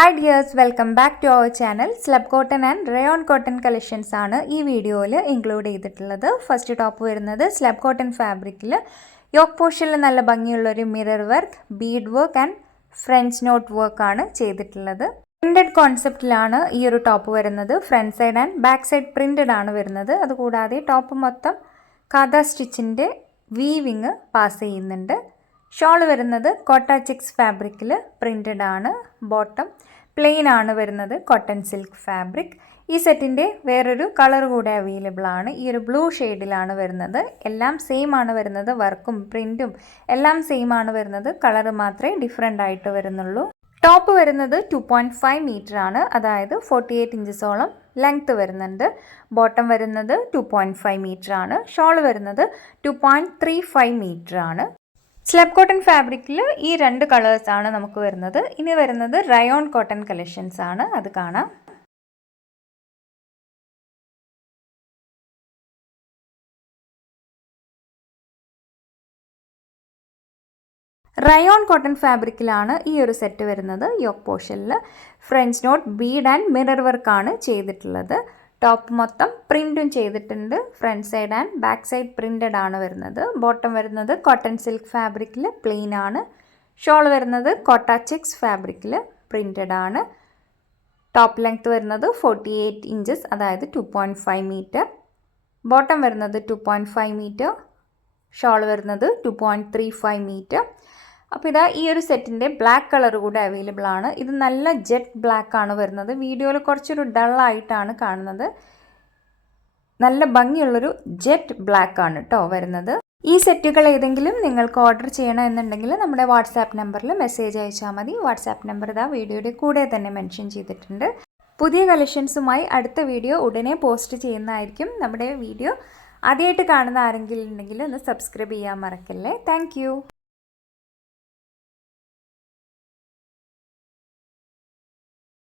Hi dears, welcome back to our channel. Slab cotton and rayon cotton collections ആണ് ഈ വീഡിയോയിൽ include ചെയ്തിട്ടുള്ളത്. First top വരുന്നത് slub cotton ഫാബ്രിക്കിൽ യോക്ക് പോർഷനിൽ നല്ല ഭംഗിയുള്ള ഒരു mirror work, bead work and French knot work ആണ് ചെയ്തിട്ടുള്ളത്. പ്രിന്റഡ് കോൺസെപ്റ്റിലാണ് ഈ ഒരു ടോപ്പ് വരുന്നത്. Front side and back side printed ആണ് വരുന്നത്. അതുകൂടാതെ ടോപ്പ് മൊത്തം കാഥ സ്റ്റിച്ചിൻ്റെ വീവിങ് പാസ് ചെയ്യുന്നുണ്ട്. ഷോൾ വരുന്നത് കോട്ട ചെക്സ് ഫാബ്രിക്കിൽ പ്രിന്റഡ് ആണ്. ബോട്ടം പ്ലെയിൻ ആണ് വരുന്നത്, കോട്ടൺ സിൽക്ക് ഫാബ്രിക്. ഈ സെറ്റിൻ്റെ വേറൊരു കളർ കൂടെ അവൈലബിൾ ആണ്. ഈ ഒരു ബ്ലൂ ഷെയ്ഡിലാണ് വരുന്നത്. എല്ലാം സെയിം ആണ് വരുന്നത്, വർക്കും പ്രിൻറ്റും എല്ലാം സെയിം ആണ് വരുന്നത്. കളർ മാത്രമേ ഡിഫറെൻ്റ് ആയിട്ട് വരുന്നുള്ളൂ. ടോപ്പ് വരുന്നത് 2.5 മീറ്റർ ആണ്, അതായത് 48 ഇഞ്ചസോളം ലെങ്ത്ത് വരുന്നുണ്ട്. ബോട്ടം വരുന്നത് 2.5 മീറ്റർ ആണ്. ഷോൾ വരുന്നത് 2.35 മീറ്റർ ആണ്. സ്ലബ് കോട്ടൺ ഫാബ്രിക്കിൽ ഈ രണ്ട് കളേഴ്സാണ് നമുക്ക് വരുന്നത്. ഇനി വരുന്നത് റയോൺ കോട്ടൺ കളക്ഷൻസ് ആണ്, അത് കാണാം. റയോൺ കോട്ടൺ ഫാബ്രിക്കിലാണ് ഈ ഒരു സെറ്റ് വരുന്നത്. യോക്ക് പോർഷനിൽ French knot, bead and mirror വർക്കാണ് ചെയ്തിട്ടുള്ളത്. ടോപ്പ് മൊത്തം പ്രിൻറ്റും ചെയ്തിട്ടുണ്ട്. Front side and back side printed ആണ് വരുന്നത്. ബോട്ടം വരുന്നത് കോട്ടൺ സിൽക്ക് ഫാബ്രിക്കിൽ പ്ലെയിൻ ആണ്. ഷോൾ വരുന്നത് കോട്ട ചെക്സ് ഫാബ്രിക്കിൽ പ്രിൻറ്റഡ് ആണ്. ടോപ്പ് ലെങ്ത് വരുന്നത് 48 ഇഞ്ചസ്, അതായത് 2.5 മീറ്റർ. ബോട്ടം വരുന്നത് 2.5 മീറ്റർ. ഷോൾ വരുന്നത് 2.35 മീറ്റർ. അപ്പോൾ ഇതാ ഈ ഒരു സെറ്റിൻ്റെ ബ്ലാക്ക് കളർ കൂടെ അവൈലബിൾ ആണ്. ഇത് നല്ല ജെറ്റ് ബ്ലാക്ക് ആണ് വരുന്നത്. വീഡിയോയിൽ കുറച്ചൊരു ഡള്ളായിട്ടാണ് കാണുന്നത്. നല്ല ഭംഗിയുള്ളൊരു ജെറ്റ് ബ്ലാക്ക് ആണ് കേട്ടോ വരുന്നത്. ഈ സെറ്റുകൾ ഏതെങ്കിലും നിങ്ങൾക്ക് ഓർഡർ ചെയ്യണം എന്നുണ്ടെങ്കിൽ നമ്മുടെ വാട്സാപ്പ് നമ്പറിൽ മെസ്സേജ് അയച്ചാൽ മതി. വാട്സാപ്പ് നമ്പർ ഇതാ വീഡിയോയുടെ കൂടെ തന്നെ മെൻഷൻ ചെയ്തിട്ടുണ്ട്. പുതിയ കളക്ഷൻസുമായി അടുത്ത വീഡിയോ ഉടനെ പോസ്റ്റ് ചെയ്യുന്നതായിരിക്കും. നമ്മുടെ വീഡിയോ ആദ്യമായിട്ട് കാണുന്ന ആരെങ്കിലും ഉണ്ടെങ്കിൽ ഒന്ന് സബ്സ്ക്രൈബ് ചെയ്യാൻ മറക്കല്ലേ. താങ്ക്